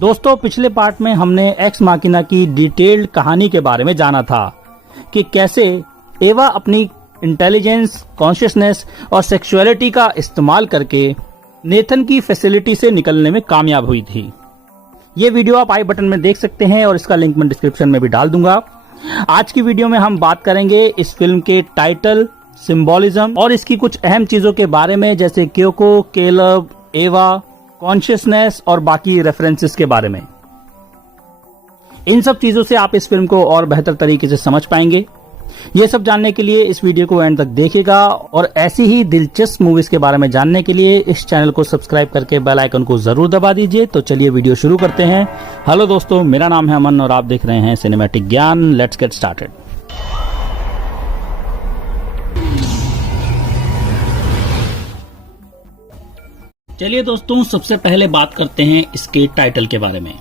दोस्तों, पिछले पार्ट में हमने एक्स माकिना की डिटेल्ड कहानी के बारे में जाना था कि कैसे एवा अपनी इंटेलिजेंस, कॉन्शियसनेस और सेक्सुअलिटी का इस्तेमाल करके नेथन की फैसिलिटी से निकलने में कामयाब हुई थी। ये वीडियो आप आई बटन में देख सकते हैं और इसका लिंक मैं डिस्क्रिप्शन में भी डाल दूंगा। आज की वीडियो में हम बात करेंगे इस फिल्म के टाइटल, सिंबोलिज्म और इसकी कुछ अहम चीजों के बारे में, जैसे क्योको, केलब, एवा, कॉन्शियसनेस और बाकी रेफरेंसेस के बारे में। इन सब चीजों से आप इस फिल्म को और बेहतर तरीके से समझ पाएंगे। ये सब जानने के लिए इस वीडियो को एंड तक देखिएगा और ऐसी ही दिलचस्प मूवीज के बारे में जानने के लिए इस चैनल को सब्सक्राइब करके बेल आइकन को जरूर दबा दीजिए। तो चलिए वीडियो शुरू करते हैं। हेलो दोस्तों, मेरा नाम है अमन और आप देख रहे हैं सिनेमैटिक ज्ञान। Let's get started. चलिए दोस्तों, सबसे पहले बात करते हैं इसके टाइटल के बारे में।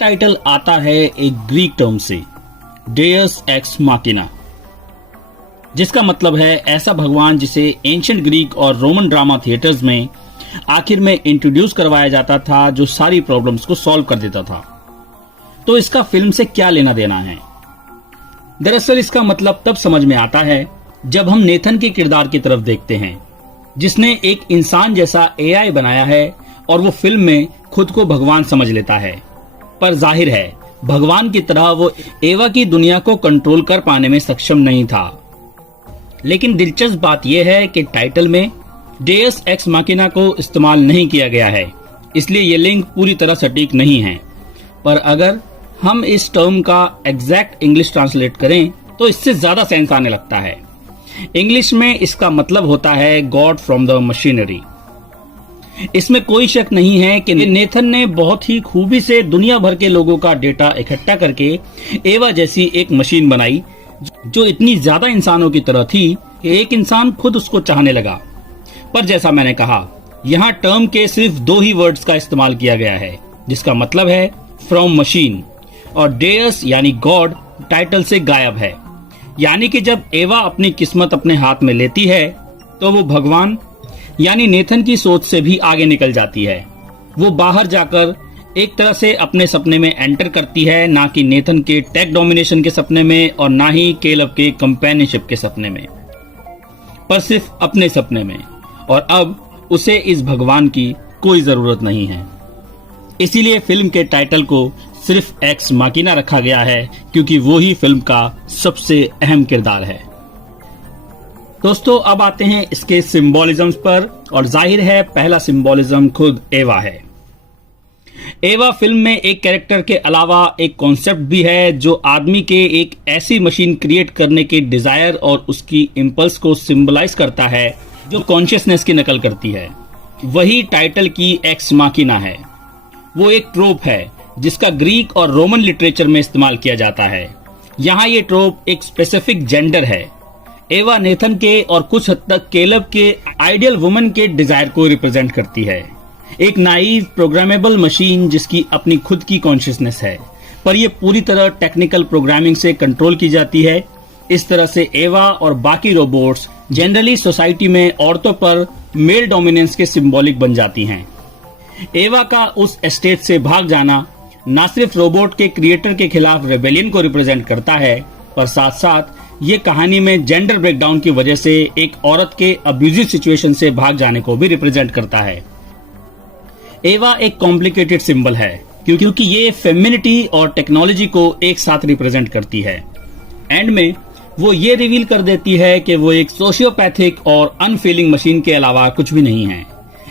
टाइटल आता है एक ग्रीक टर्म से, डेयस एक्स माकिना, जिसका मतलब है ऐसा भगवान जिसे एंशिएंट ग्रीक और रोमन ड्रामा थिएटर्स में आखिर में इंट्रोड्यूस करवाया जाता था, जो सारी प्रॉब्लम्स को सॉल्व कर देता था। तो इसका फिल्म से क्या लेना देना है? दरअसल इसका मतलब तब समझ में आता है जब हम नेथन के किरदार की तरफ देखते हैं, जिसने एक इंसान जैसा एआई बनाया है और वो फिल्म में खुद को भगवान समझ लेता है। पर जाहिर है भगवान की तरह वो एवा की दुनिया को कंट्रोल कर पाने में सक्षम नहीं था। लेकिन दिलचस्प बात यह है कि टाइटल में डेयस एक्स माकिना को इस्तेमाल नहीं किया गया है, इसलिए ये लिंक पूरी तरह सटीक नहीं है। पर अगर हम इस टर्म का एग्जैक्ट इंग्लिश ट्रांसलेट करें तो इससे ज्यादा सेंस आने लगता है। इंग्लिश में इसका मतलब होता है गॉड फ्रॉम द मशीनरी। इसमें कोई शक नहीं है कि नेथन ने बहुत ही खूबी से दुनिया भर के लोगों का डेटा इकट्ठा करके एवा जैसी एक मशीन बनाई, जो इतनी ज्यादा इंसानों की तरह थी कि एक इंसान खुद उसको चाहने लगा। पर जैसा मैंने कहा, यहाँ टर्म के सिर्फ दो ही वर्ड्स का इस्तेमाल किया गया है, जिसका मतलब है फ्रॉम मशीन, और डेयस यानी गॉड टाइटल से गायब है। यानी कि जब एवा अपनी किस्मत अपने हाथ में लेती है तो वो भगवान यानी नेथन की सोच से भी आगे निकल जाती है। वो बाहर जाकर एक तरह से अपने सपने में एंटर करती है, ना कि नेथन के टेक डोमिनेशन के सपने में और ना ही केलब के कंपेनियनशिप के सपने में, पर सिर्फ अपने सपने में। और अब उसे इस भगवान की कोई जरूरत नहीं है। इसीलिए फिल्म के टाइटल को सिर्फ एक्स माकिना रखा गया है, क्योंकि वो ही फिल्म का सबसे अहम किरदार है। दोस्तों, अब आते हैं इसके सिंबोलिज्म्स पर, और जाहिर है पहला सिंबोलिज्म खुद एवा है। एवा फिल्म में एक कैरेक्टर के अलावा एक कॉन्सेप्ट भी है, जो आदमी के एक ऐसी मशीन क्रिएट करने के डिजायर और उसकी इम्पल्स को सिंबलाइज करता है, जो कॉन्शियसनेस की नकल करती है। वही टाइटल की एक्स माकिना है। वो एक ट्रोप है जिसका ग्रीक और रोमन लिटरेचर में इस्तेमाल किया जाता है। यहाँ ये ट्रोप एक स्पेसिफिक जेंडर है। एवा नेथन के और कुछ हद तक केलब के आइडियल वुमन के डिजायर को रिप्रेजेंट करती है। एक नाइव प्रोग्रामेबल मशीन जिसकी अपनी खुद की कॉन्शियसनेस है, पर यह पूरी तरह टेक्निकल प्रोग्रामिंग से कंट्रोल की जाती है। इस तरह से एवा और बाकी रोबोट्स जनरली सोसाइटी में औरतों पर मेल डोमिनेंस के सिंबॉलिक बन जाती हैं। एवा का उस एस्टेट से भाग जाना न सिर्फ रोबोट के क्रिएटर के खिलाफ रेबेलियन को रिप्रेजेंट करता है, पर साथ साथ ये कहानी में जेंडर ब्रेकडाउन की वजह से एक औरत के अब्यूजिव सिचुएशन से भाग जाने को भी रिप्रेजेंट करता है। एवा एक कॉम्प्लिकेटेड सिंबल है, क्योंकि ये फेमिनिटी और टेक्नोलॉजी को एक साथ रिप्रेजेंट करती है। एंड में वो ये रिवील कर देती है कि वो एक सोशियोपैथिक और अनफीलिंग मशीन के अलावा कुछ भी नहीं है।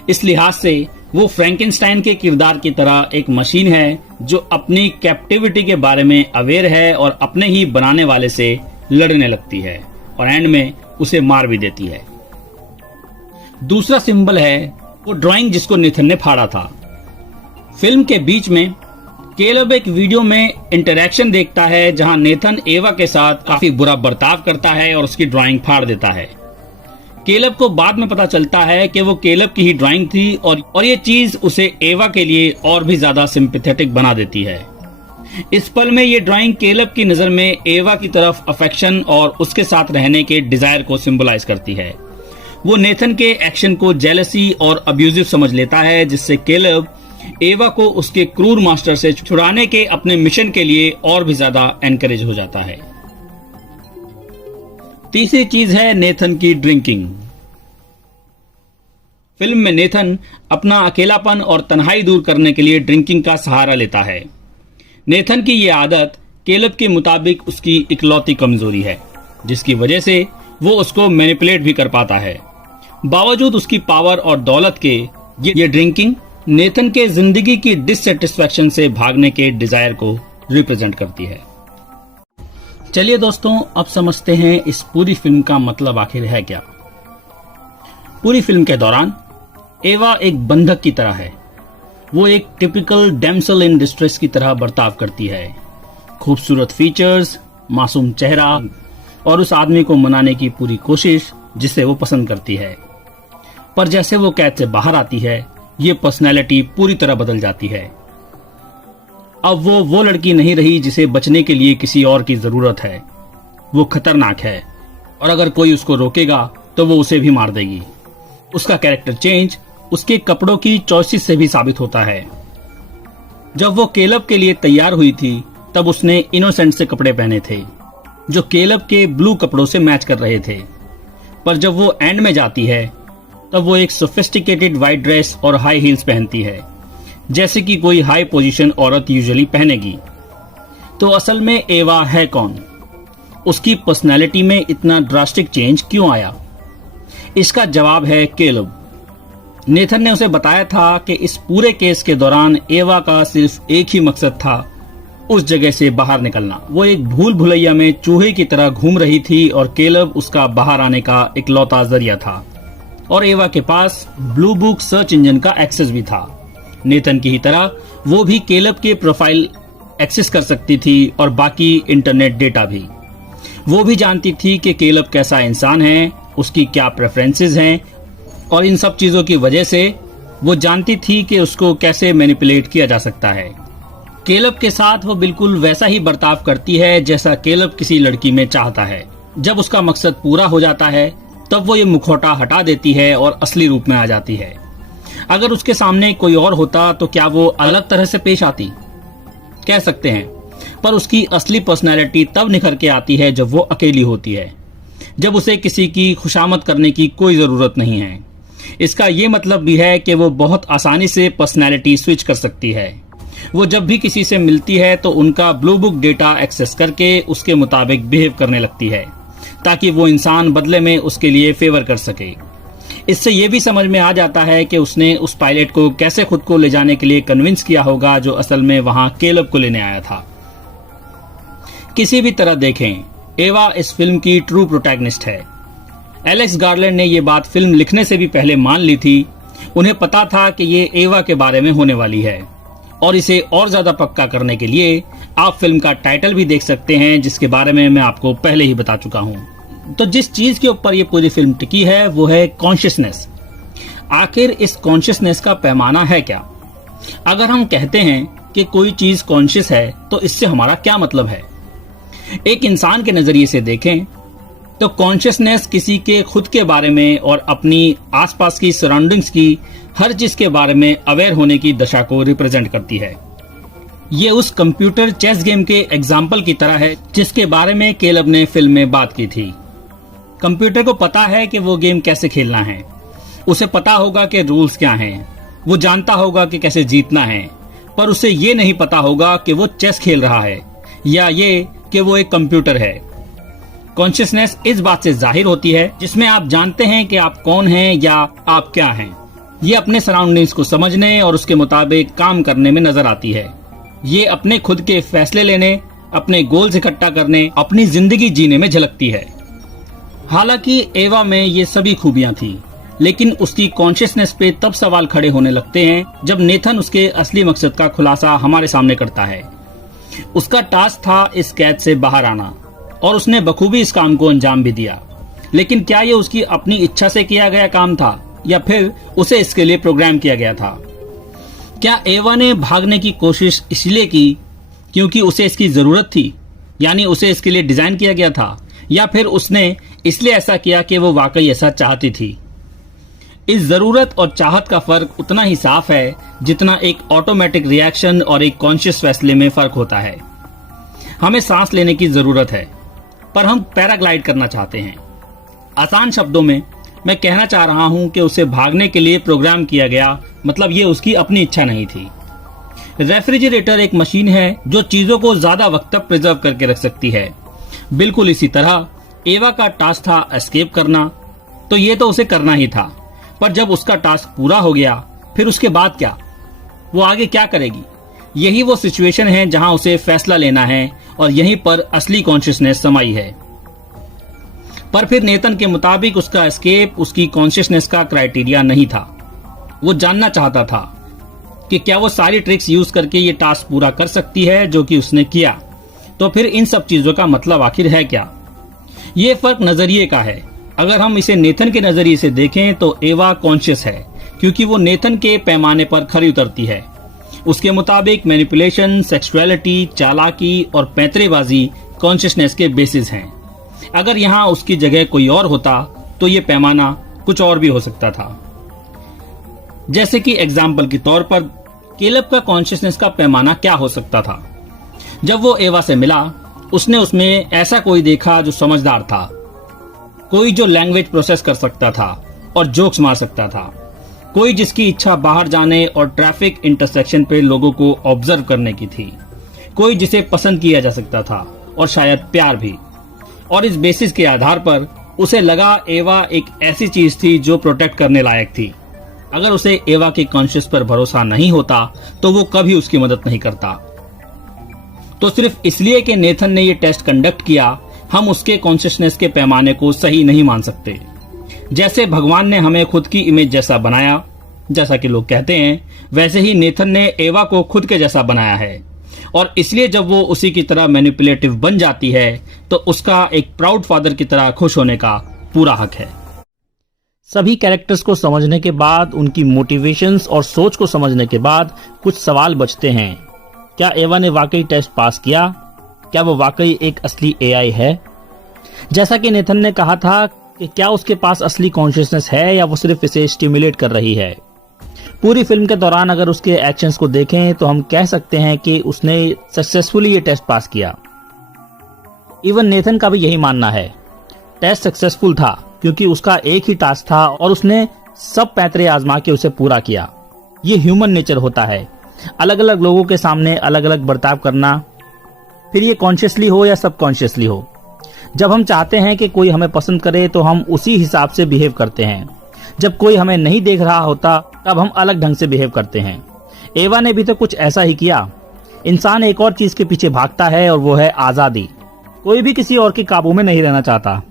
इस लिहाज से वो फ्रैंकेनस्टाइन के किरदार की तरह एक मशीन है, जो अपनी कैप्टिविटी के बारे में अवेयर है और अपने ही बनाने वाले से लड़ने लगती है और एंड में उसे मार भी देती है। दूसरा सिंबल है वो ड्राइंग जिसको नेथन ने फाड़ा था। फिल्म के बीच में केलब एक वीडियो में इंटरैक्शन देखता है, जहां नेथन एवा के साथ काफी बुरा बर्ताव करता है और उसकी ड्राइंग फाड़ देता है। केलब को बाद में पता चलता है कि वो केलब की ही ड्राइंग थी और ये चीज उसे एवा के लिए और भी ज्यादा सिंपैथेटिक बना देती है। इस पल में ये ड्राइंग केलब की नजर में एवा की तरफ अफेक्शन और उसके साथ रहने के डिजायर को सिंबलाइज करती है। वो नेथन के एक्शन को जेलसी और अब्यूजिव समझ लेता है, जिससे केलब एवा को उसके क्रूर मास्टर से छुड़ाने के अपने मिशन के लिए और भी ज्यादा एनकरेज हो जाता है। तीसरी चीज है नेथन की ड्रिंकिंग। फिल्म में नेथन अपना अकेलापन और तन्हाई दूर करने के लिए ड्रिंकिंग का सहारा लेता है। नेथन की ये आदत केलब के मुताबिक उसकी इकलौती कमजोरी है, जिसकी वजह से वो उसको मैनिपुलेट भी कर पाता है। बावजूद उसकी पावर और दौलत के ये ड्रिंकिंग नेथन के जिंदगी की डिससेटिस्फैक्शन से भागने के डिजायर को रिप्रेजेंट करती है। चलिए दोस्तों, अब समझते हैं इस पूरी फिल्म का मतलब आखिर है क्या। पूरी फिल्म के दौरान एवा एक बंधक की तरह है। वो एक टिपिकल डैम्सल इन डिस्ट्रेस की तरह बर्ताव करती है। खूबसूरत फीचर्स, मासूम चेहरा और उस आदमी को मनाने की पूरी कोशिश जिसे वो पसंद करती है। पर जैसे वो कैद से बाहर आती है, ये पर्सनैलिटी पूरी तरह बदल जाती है। अब वो लड़की नहीं रही जिसे बचने के लिए किसी और की जरूरत है। वो खतरनाक है और अगर कोई उसको रोकेगा तो वो उसे भी मार देगी। उसका कैरेक्टर चेंज उसके कपड़ों की चॉइसेस से भी साबित होता है। जब वो केलब के लिए तैयार हुई थी तब उसने इनोसेंट से कपड़े पहने थे जो केलब के ब्लू कपड़ों से मैच कर रहे थे। पर जब वो एंड में जाती है तब वो एक सोफिस्टिकेटेड वाइट ड्रेस और हाई हील्स पहनती है, जैसे कि कोई हाई पोजीशन औरत यूजुअली पहनेगी। तो असल में एवा है कौन? उसकी पर्सनैलिटी में इतना ड्रास्टिक चेंज क्यों आया? इसका जवाब है केलब। नेथन ने उसे बताया था कि इस पूरे केस के दौरान एवा का सिर्फ एक ही मकसद था, उस जगह से बाहर निकलना। वो एक भूल भुलैया में चूहे की तरह घूम रही थी और केलब उसका बाहर आने का इकलौता जरिया था। और एवा के पास ब्लू बुक सर्च इंजन का एक्सेस भी था। नेथन की ही तरह वो भी केलब के प्रोफाइल एक्सेस कर सकती थी और बाकी इंटरनेट डेटा भी। वो भी जानती थी कि केलब कैसा इंसान है, उसकी क्या प्रेफरेंसेस हैं, और इन सब चीजों की वजह से वो जानती थी कि उसको कैसे मैनिपुलेट किया जा सकता है। केलब के साथ वो बिल्कुल वैसा ही बर्ताव करती है जैसा केलब किसी लड़की में चाहता है। जब उसका मकसद पूरा हो जाता है तब वो ये मुखौटा हटा देती है और असली रूप में आ जाती है। अगर उसके सामने कोई और होता तो क्या वो अलग तरह से पेश आती? कह सकते हैं, पर उसकी असली पर्सनैलिटी तब निखर के आती है जब वो अकेली होती है, जब उसे किसी की खुशामद करने की कोई जरूरत नहीं है। इसका ये मतलब भी है कि वो बहुत आसानी से पर्सनैलिटी स्विच कर सकती है। वो जब भी किसी से मिलती है तो उनका ब्लू बुक डेटा एक्सेस करके उसके मुताबिक बिहेव करने लगती है, ताकि वो इंसान बदले में उसके लिए फेवर कर सके। इससे ये भी समझ में आ जाता है कि उसने उस पायलट को कैसे खुद को ले जाने के लिए कन्विंस किया होगा, जो असल में वहां केलब को लेने आया था। किसी भी तरह देखें, एवा इस फिल्म की ट्रू प्रोटैगनिस्ट है। एलेक्स गार्लैंड ने ये बात फिल्म लिखने से भी पहले मान ली थी। उन्हें पता था कि ये एवा के बारे में होने वाली है, और इसे और ज्यादा पक्का करने के लिए आप फिल्म का टाइटल भी देख सकते हैं, जिसके बारे में मैं आपको पहले ही बता चुका हूं। तो जिस चीज के ऊपर ये पूरी फिल्म टिकी है वो है कॉन्शियसनेस। आखिर इस कॉन्शियसनेस का पैमाना है क्या? अगर हम कहते हैं कि कोई चीज कॉन्शियस है तो इससे हमारा क्या मतलब है? एक इंसान के नजरिए से देखें तो कॉन्शियसनेस किसी के खुद के बारे में और अपनी आसपास की सराउंडिंग्स की हर चीज के बारे में अवेयर होने की दशा को रिप्रेजेंट करती है। ये उस कंप्यूटर चेस गेम के एग्जाम्पल की तरह है जिसके बारे में केलब ने फिल्म में बात की थी। कंप्यूटर को पता है कि वो गेम कैसे खेलना है, उसे पता होगा कि रूल्स क्या हैं, वो जानता होगा कि कैसे जीतना है, पर उसे ये नहीं पता होगा कि वो चेस खेल रहा है या ये कि वो एक कंप्यूटर है। कॉन्शियसनेस इस बात से जाहिर होती है जिसमें आप जानते हैं कि आप कौन हैं या आप क्या हैं। ये अपने सराउंडिंग्स को समझने और उसके मुताबिक काम करने में नजर आती है। ये अपने खुद के फैसले लेने, अपने गोल्स इकट्ठा करने, अपनी जिंदगी जीने में झलकती है। हालांकि एवा में ये सभी खूबियां थी, लेकिन उसकी कॉन्शियसनेस पे तब सवाल खड़े होने लगते हैं जब नेथन उसके असली मकसद का खुलासा हमारे सामने करता है। उसका टास्क था इस कैद से बाहर आना, और उसने बखूबी इस काम को अंजाम भी दिया। लेकिन क्या ये उसकी अपनी इच्छा से किया गया काम था या फिर उसे इसके लिए प्रोग्राम किया गया था? क्या एवा ने भागने की कोशिश इसलिए की क्योंकि उसे इसकी जरूरत थी, यानी उसे इसके लिए डिजाइन किया गया था, या फिर उसने इसलिए ऐसा किया कि वो वाकई ऐसा चाहती थी? इस जरूरत और चाहत का फर्क उतना ही साफ है जितना एक ऑटोमेटिक रिएक्शन और एक कॉन्शियस फैसले में फर्क होता है। हमें सांस लेने की जरूरत है, पर हम पैराग्लाइड करना चाहते हैं। आसान शब्दों में मैं कहना चाह रहा हूं कि उसे भागने के लिए प्रोग्राम किया गया, मतलब ये उसकी अपनी इच्छा नहीं थी। रेफ्रिजरेटर एक मशीन है जो चीजों को ज्यादा वक्त तक प्रिजर्व करके रख सकती है। बिल्कुल इसी तरह एवा का टास्क था एस्केप करना, तो ये तो उसे करना ही था। पर जब उसका टास्क पूरा हो गया, फिर उसके बाद क्या? वो आगे क्या करेगी? यही वो सिचुएशन है जहां उसे फैसला लेना है, और यहीं पर असली कॉन्शियसनेस समाई है। पर फिर नेतन के मुताबिक उसका एस्केप उसकी कॉन्शियसनेस का क्राइटेरिया नहीं था। वो जानना चाहता था कि क्या वो सारी ट्रिक्स यूज करके ये टास्क पूरा कर सकती है जो कि उसने किया। तो फिर इन सब चीजों का मतलब आखिर है क्या? ये फर्क नजरिए का है। अगर हम इसे नेथन के नजरिए से देखें तो एवा कॉन्शियस है, क्योंकि वो नेथन के पैमाने पर खरी उतरती है। उसके मुताबिक मैनिपुलेशन, सेक्सुअलिटी, चालाकी और पैंतरेबाजी कॉन्शियसनेस के बेसिस हैं। अगर यहाँ उसकी जगह कोई और होता तो ये पैमाना कुछ और भी हो सकता था। जैसे कि एग्जाम्पल के तौर पर केलब का कॉन्शियसनेस का पैमाना क्या हो सकता था? जब वो एवा से मिला, उसने उसमें ऐसा कोई देखा जो समझदार था, कोई जो लैंग्वेज प्रोसेस कर सकता था और जोक्स मार सकता था, कोई जिसकी इच्छा बाहर जाने और ट्रैफिक इंटरसेक्शन पे लोगों को ऑब्जर्व करने की थी, कोई जिसे पसंद किया जा सकता था और शायद प्यार भी। और इस बेसिस के आधार पर उसे लगा एवा एक ऐसी चीज थी जो प्रोटेक्ट करने लायक थी। अगर उसे एवा के कॉन्शियस पर भरोसा नहीं होता तो वो कभी उसकी मदद नहीं करता। तो सिर्फ इसलिए कि नेथन ने ये टेस्ट कंडक्ट किया, हम उसके कॉन्शियसनेस के पैमाने को सही नहीं मान सकते। जैसे भगवान ने हमें खुद की इमेज जैसा बनाया, जैसा कि लोग कहते हैं, वैसे ही नेथन ने एवा को खुद के जैसा बनाया है। और इसलिए जब वो उसी की तरह मैनिपुलेटिव बन जाती है तो उसका एक प्राउड फादर की तरह खुश होने का पूरा हक है। सभी कैरेक्टर्स को समझने के बाद, उनकी मोटिवेशंस और सोच को समझने के बाद कुछ सवाल बचते हैं। क्या एवा ने वाकई टेस्ट पास किया? क्या वो वाकई एक असली एआई है? जैसा कि नेथन ने कहा था कि क्या उसके पास असली कॉन्शियसनेस है या वो सिर्फ इसे स्टिमुलेट कर रही है। पूरी फिल्म के दौरान अगर उसके एक्शंस को देखें तो हम कह सकते हैं कि उसने सक्सेसफुली ये टेस्ट पास किया। इवन नेथन का भी यही मानना है। टेस्ट सक्सेसफुल था क्योंकि उसका एक ही टास्क था और उसने सब पैंतरे आजमा के उसे पूरा किया। ये ह्यूमन नेचर होता है, अलग अलग लोगों के सामने अलग अलग बर्ताव करना, फिर ये कॉन्शियसली हो या सबकॉन्शियसली हो। जब हम चाहते हैं कि कोई हमें पसंद करे तो हम उसी हिसाब से बिहेव करते हैं। जब कोई हमें नहीं देख रहा होता तब हम अलग ढंग से बिहेव करते हैं। एवा ने भी तो कुछ ऐसा ही किया। इंसान एक और चीज के पीछे भागता है और वो है आजादी। कोई भी किसी और के काबू में नहीं रहना चाहता।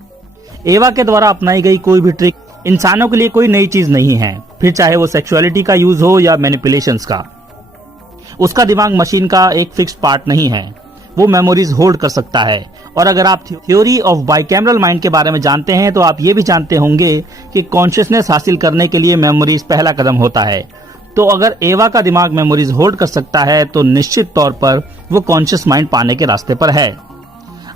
एवा के द्वारा अपनाई गई कोई भी ट्रिक इंसानों के लिए कोई नई चीज नहीं है, फिर चाहे वो सेक्सुअलिटी का यूज हो या मैनिपुलेशंस का। उसका दिमाग मशीन का एक फिक्स्ड पार्ट नहीं है, वो मेमोरीज होल्ड कर सकता है। और अगर आप थ्योरी ऑफ बाइकैमरल माइंड के बारे में जानते हैं तो आप ये भी जानते होंगे कि कॉन्शियसनेस हासिल करने के लिए मेमोरीज पहला कदम होता है। तो अगर एवा का दिमाग मेमोरीज होल्ड कर सकता है तो निश्चित तौर पर वो कॉन्शियस माइंड पाने के रास्ते पर है।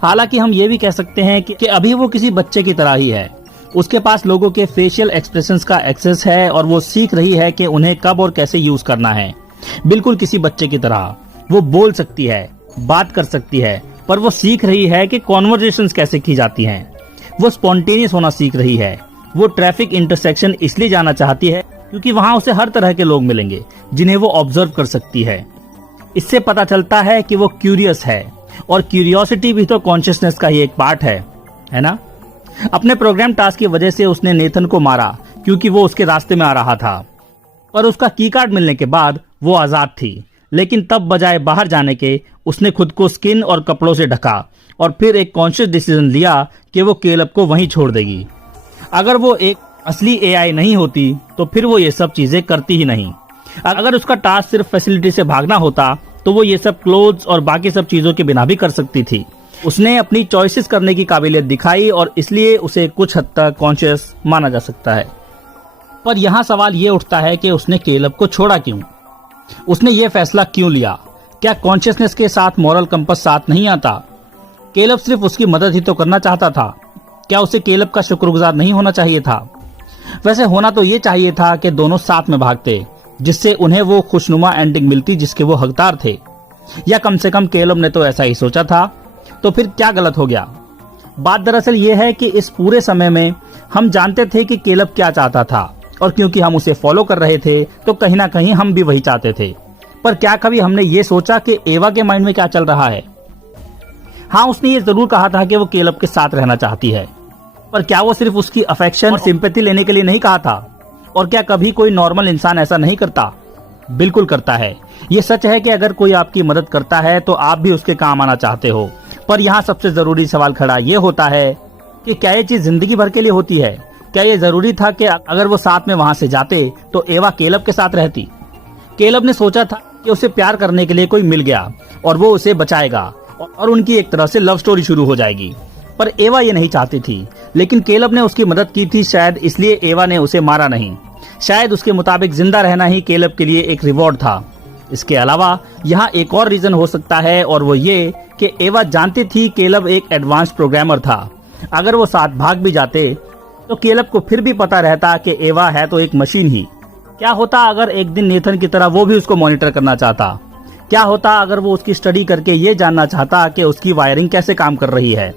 हालांकि हम ये भी कह सकते हैं कि अभी वो किसी बच्चे की तरह ही है। उसके पास लोगों के फेशियल एक्सप्रेशंस का एक्सेस है और वो सीख रही है कि उन्हें कब और कैसे यूज करना है। बिल्कुल किसी बच्चे की तरह वो बोल सकती है, बात कर सकती है, पर वो सीख रही है कि कॉन्वर्जेशंस कैसे की जाती हैं। वो स्पॉन्टेनियस होना सीख रही है। वो ट्रैफिक इंटरसेक्शन इसलिए जाना चाहती है क्योंकि वहां उसे हर तरह के लोग मिलेंगे जिन्हें वो ऑब्जर्व कर सकती है। इससे पता चलता है कि वो क्यूरियस है, और क्यूरियोसिटी भी तो कॉन्शियसनेस का ही एक पार्ट है ना। अपने प्रोग्राम टास्क की वजह से उसने नेथन को मारा क्योंकि वो उसके रास्ते में आ रहा था, पर उसका की कार्ड मिलने के बाद वो आजाद थी। लेकिन तब बजाय बाहर जाने के उसने खुद को स्किन और कपड़ों से ढका और फिर एक कॉन्शियस डिसीजन लिया कि वो केलब को वहीं छोड़ देगी। अगर वो एक असली एआई नहीं होती तो फिर वो ये सब चीजें करती ही नहीं। अगर उसका टास्क सिर्फ फैसिलिटी से भागना होता तो वो ये सब क्लोथ्स और बाकी सब चीजों के बिना भी कर सकती थी। उसने अपनी चॉइसेस करने की काबिलियत दिखाई और इसलिए उसे कुछ हद तक कॉन्शियस माना जा सकता है। पर यहाँ सवाल ये उठता है कि उसने केलब को छोड़ा क्यों? उसने ये फैसला क्यों लिया? क्या कॉन्शियसनेस के साथ मॉरल कंपस साथ नहीं आता? केलब सिर्फ उसकी मदद ही तो करना चाहता था। क्या उसे केलब का शुक्रगुजार नहीं होना चाहिए था? वैसे होना तो ये चाहिए था कि दोनों साथ में भागते, जिससे उन्हें वो खुशनुमा एंडिंग मिलती जिसके वो हकदार थे, या कम से कम केलब ने तो ऐसा ही सोचा था। तो फिर क्या गलत हो गया? बात दरअसल ये है कि इस पूरे समय में हम जानते थे कि केलब क्या चाहता था, और क्योंकि हम उसे फॉलो कर रहे थे तो कहीं ना कहीं हम भी वही चाहते थे। पर क्या कभी हमने ये सोचा कि एवा के माइंड में क्या चल रहा है? हाँ, उसने ये जरूर कहा था कि वो केलब के साथ रहना चाहती है, पर क्या वो सिर्फ उसकी अफेक्शन और सिंपैथी लेने के लिए नहीं कहा था? और क्या कभी कोई नॉर्मल इंसान ऐसा नहीं करता? बिल्कुल करता है। ये सच है कि अगर कोई आपकी मदद करता है तो आप भी उसके काम आना चाहते हो। पर यहाँ सबसे जरूरी सवाल खड़ा ये होता है कि क्या ये चीज जिंदगी भर के लिए होती है? क्या ये जरूरी था कि अगर वो साथ में वहां से जाते तो एवा केलब के साथ रहती? केलब ने सोचा था कि उसे प्यार करने के लिए कोई मिल गया और वो उसे बचाएगा और उनकी एक तरह से लव स्टोरी शुरू हो जाएगी। पर एवा ये नहीं चाहती थी, लेकिन केलब ने उसकी मदद की थी, शायद इसलिए एवा ने उसे मारा नहीं। शायद उसके मुताबिक जिंदा रहना ही केलब के लिए एक रिवॉर्ड था। इसके अलावा यहाँ एक और रीजन हो सकता है, और वो ये कि एवा जानती थी केलब एक एडवांस प्रोग्रामर था। अगर वो साथ भाग भी जाते तो केलब को फिर भी पता रहता कि एवा है तो एक मशीन ही। क्या होता अगर एक दिन नेथन की तरह वो भी उसको मॉनिटर करना चाहता? क्या होता अगर वो उसकी स्टडी करके ये जानना चाहता कि उसकी वायरिंग कैसे काम कर रही है?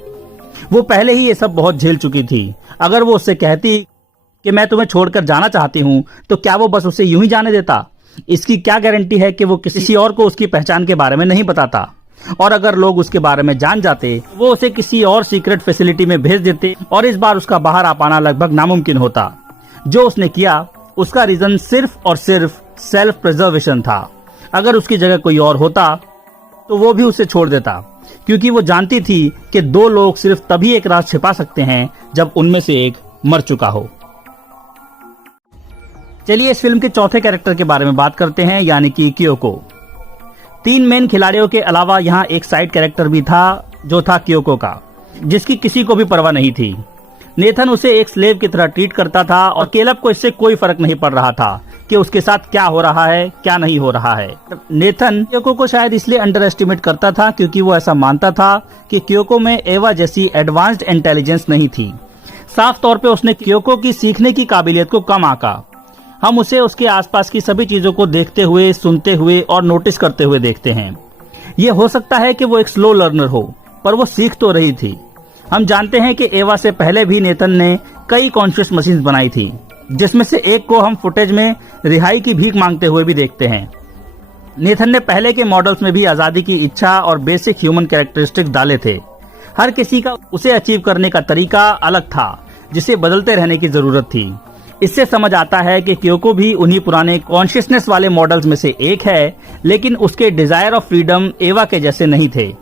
वो पहले ही ये सब बहुत झेल चुकी थी। अगर वो उससे कहती कि मैं तुम्हें छोड़कर जाना चाहती हूँ, तो क्या वो बस उसे यूं ही जाने देता? इसकी क्या गारंटी है कि वो किसी और को उसकी पहचान के बारे में नहीं बताता? और अगर लोग उसके बारे में जान जाते, वो उसे किसी और सीक्रेट फैसिलिटी में भेज देते और इस बार उसका बाहर आ पाना लगभग नामुमकिन होता। जो उसने किया उसका रीजन सिर्फ और सिर्फ सेल्फ प्रिजर्वेशन था। अगर उसकी जगह कोई और होता तो वो भी उसे छोड़ देता, क्योंकि वो जानती थी कि दो लोग सिर्फ तभी एक राज छिपा सकते हैं जब उनमें से एक मर चुका हो। चलिए इस फिल्म के चौथे कैरेक्टर के बारे में बात करते हैं, यानी कि क्योको। 3 मेन खिलाड़ियों के अलावा यहाँ एक साइड कैरेक्टर भी था, जो था क्योको का, जिसकी किसी को भी परवाह नहीं थी। नेथन उसे एक स्लेव की तरह ट्रीट करता था और केलब को इससे कोई फर्क नहीं पड़ रहा था कि उसके साथ क्या हो रहा है, क्या नहीं हो रहा है। नेथन क्योको को शायद इसलिए अंडर एस्टिमेट करता था क्योंकि वो ऐसा मानता था कि क्योको में एवा जैसी एडवांस्ड इंटेलिजेंस नहीं थी। साफ तौर पे उसने क्योको की सीखने की काबिलियत को कम आंका। हम उसे उसके आसपास की सभी चीजों को देखते हुए, सुनते हुए और नोटिस करते हुए देखते हैं। ये हो सकता है कि वो एक स्लो लर्नर हो, पर वो सीख तो रही थी। हम जानते हैं कि एवा से पहले भी नेथन ने कई कॉन्शियस मशीन्स बनाई थी, जिसमें से एक को हम फुटेज में रिहाई की भीख मांगते हुए भी देखते हैं। नेथन ने पहले के मॉडल्स में भी आजादी की इच्छा और बेसिक ह्यूमन कैरेक्टरिस्टिक्स डाले थे। हर किसी का उसे अचीव करने का तरीका अलग था, जिसे बदलते रहने की जरूरत थी। इससे समझ आता है कि क्योको भी उन्हीं पुराने कॉन्शियसनेस वाले मॉडल्स में से एक है, लेकिन उसके डिजायर ऑफ फ्रीडम एवा के जैसे नहीं थे।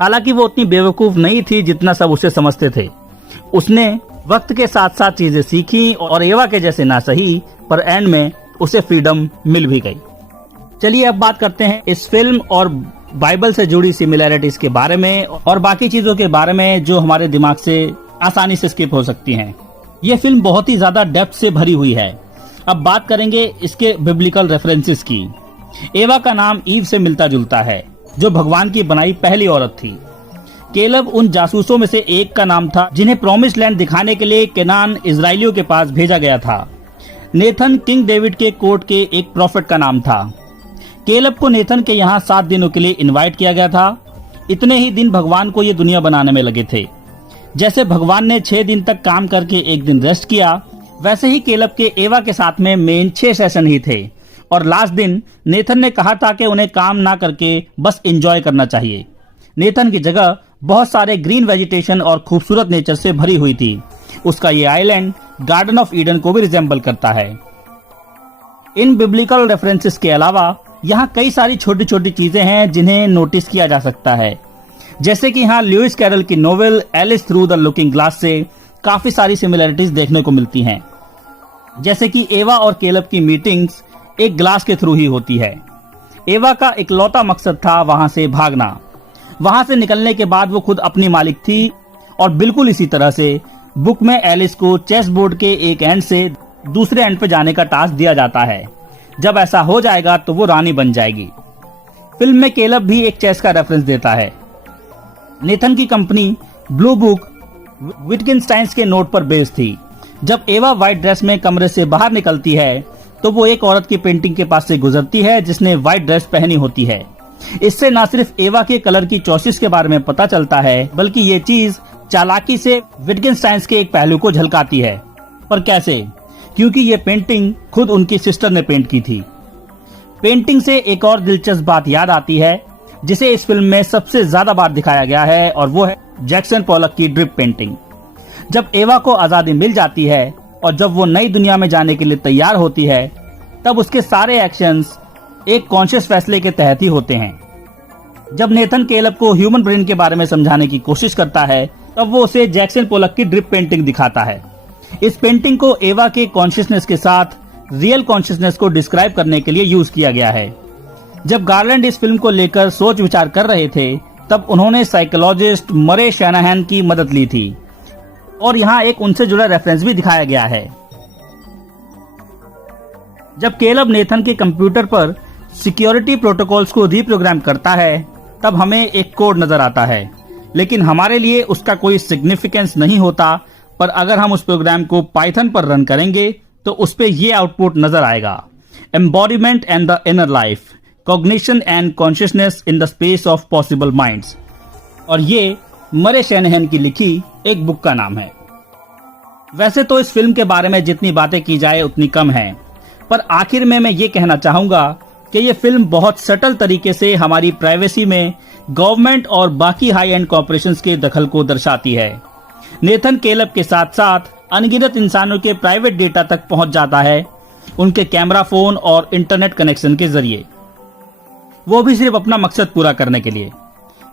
हालांकि वो उतनी बेवकूफ नहीं थी जितना सब उसे समझते थे। उसने वक्त के साथ साथ चीजें सीखी और एवा के जैसे ना सही, पर एंड में उसे फ्रीडम मिल भी गई। चलिए अब बात करते हैं इस फिल्म और बाइबल से जुड़ी सिमिलैरिटीज के बारे में और बाकी चीजों के बारे में जो हमारे दिमाग से आसानी से स्किप हो सकती हैं। ये फिल्म बहुत ही ज्यादा डेप्थ से भरी हुई है। अब बात करेंगे इसके बिब्लिकल रेफरेंसेस की। एवा का नाम ईव से मिलता जुलता है, जो भगवान की बनाई पहली औरत थी। केलब उन जासूसों में से एक का नाम था जिन्हें प्रॉमिस लैंड दिखाने के लिए केनान इजराइलियों के पास भेजा गया था। नेथन किंग डेविड के कोर्ट के एक प्रॉफिट का नाम था। केलब को नेथन के यहाँ 7 दिनों के लिए इनवाइट किया गया था। इतने ही दिन भगवान को ये दुनिया बनाने में लगे थे। जैसे भगवान ने 6 दिन तक काम करके एक दिन रेस्ट किया, वैसे ही केलब के एवा के साथ में मेन 6 सेशन ही थे। और लास्ट दिन नेथन ने कहा था कि उन्हें काम ना करके बस एंजॉय करना चाहिए। नेथन की जगह बहुत सारे ग्रीन वेजिटेशन और खूबसूरत नेचर से भरी हुई थी। उसका ये आइलैंड गार्डन ऑफ ईडन को भी रिजेंबल करता है। इन बिब्लिकल रेफरेंसेस के अलावा यहाँ कई सारी छोटी छोटी चीजें हैं जिन्हें नोटिस किया जा सकता है। जैसे कि यहाँ लुइस कैरल की novel Alice through the looking glass से काफी सारी सिमिलरिटीज देखने को मिलती हैं। जैसे कि एवा और केलब की मीटिंग्स एक ग्लास के थ्रू ही होती है। एवा का इकलौता मकसद था वहां से भागना। वहां से निकलने के बाद वो खुद अपनी मालिक थी। और बिल्कुल इसी तरह से बुक में एलिस को चेस बोर्ड के एक एंड से दूसरे एंड पे जाने का टास्क दिया जाता है। जब ऐसा हो जाएगा तो वो रानी बन जाएगी। फिल्म में केलब भी एक चेस का रेफरेंस देता है। नेथन की कंपनी ब्लू बुक विटकिंस्टाइन के नोट पर बेस्ड थी, जब एवा व्हाइट ड्रेस में कमरे से बाहर निकलती है तो वो एक औरत की पेंटिंग के पास से गुजरती है जिसने व्हाइट ड्रेस पहनी होती है। इससे न सिर्फ एवा के कलर की चॉइसेस के बारे में पता चलता है, बल्कि ये चीज चालाकी से विटगेनस्टाइन के एक पहलू को झलकाती है। पर कैसे? क्योंकि ये पेंटिंग खुद उनकी सिस्टर ने पेंट की थी। पेंटिंग से एक और दिलचस्प बात याद आती है जिसे इस फिल्म में सबसे ज्यादा बार दिखाया गया है, और वो है जैक्सन पोलक की ड्रिप पेंटिंग। जब एवा को आजादी मिल जाती है और जब वो नई दुनिया में जाने के लिए तैयार होती है, तब उसके सारे एक्शंस एक कॉन्शियस फैसले के तहत ही होते हैं। जब नेथन केलब को ह्यूमन ब्रेन के बारे में समझाने की कोशिश करता है, तब वो उसे जैक्सन पोलक की ड्रिप पेंटिंग दिखाता है। इस पेंटिंग को एवा के कॉन्शियसनेस के साथ रियल कॉन्शियसनेस को डिस्क्राइब करने के लिए यूज किया गया है। जब गार्लैंड इस फिल्म को लेकर सोच विचार कर रहे थे, तब उन्होंने साइकोलॉजिस्ट मरे शैनाहन की मदद ली थी, और यहाँ एक उनसे जुड़ा रेफरेंस भी दिखाया गया है। जब केलब नेथन के कंप्यूटर पर सिक्योरिटी प्रोटोकॉल्स को रीप्रोग्राम करता है, तब हमें एक कोड नजर आता है, लेकिन हमारे लिए उसका कोई सिग्निफिकेंस नहीं होता। पर अगर हम उस प्रोग्राम को पाइथन पर रन करेंगे तो उस पे ये आउटपुट नजर आएगा: embodiment and the inner life, cognition and consciousness in the space of possible minds. और ये मरे शैनहन की लिखी एक बुक का नाम है। वैसे तो इस फिल्म के बारे में जितनी बातें की जाए उतनी कम है, पर आखिर में मैं ये कहना चाहूंगा कि ये फिल्म बहुत सटल तरीके से हमारी प्राइवेसी में गवर्नमेंट और बाकी हाई एंड कॉर्पोरेशंस के दखल को दर्शाती है। नेथन केलब के साथ साथ अनगिनत इंसानों के प्राइवेट डेटा तक पहुंच जाता है, उनके कैमरा फोन और इंटरनेट कनेक्शन के जरिए, वो भी सिर्फ अपना मकसद पूरा करने के लिए।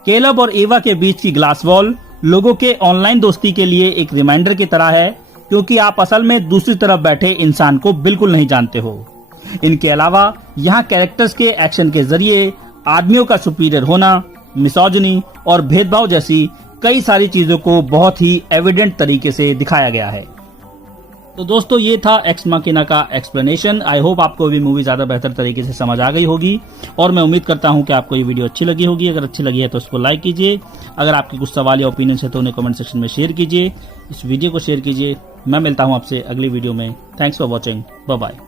केलब और एवा के बीच की ग्लास वॉल लोगों के ऑनलाइन दोस्ती के लिए एक रिमाइंडर की तरह है, क्योंकि आप असल में दूसरी तरफ बैठे इंसान को बिल्कुल नहीं जानते हो। इनके अलावा यहाँ कैरेक्टर्स के एक्शन के जरिए आदमियों का सुपीरियर होना, मिसोजिनी और भेदभाव जैसी कई सारी चीजों को बहुत ही एविडेंट तरीके से दिखाया गया है। तो दोस्तों, ये था एक्स माकिना का एक्सप्लेनेशन। आई होप आपको भी मूवी ज्यादा बेहतर तरीके से समझ आ गई होगी, और मैं उम्मीद करता हूं कि आपको ये वीडियो अच्छी लगी होगी। अगर अच्छी लगी है तो उसको लाइक कीजिए। अगर आपके कुछ सवाल या ओपिनियन है तो उन्हें कमेंट सेक्शन में शेयर कीजिए। इस वीडियो को शेयर कीजिए। मैं मिलता हूं आपसे अगली वीडियो में। Thanks for watching. Bye bye.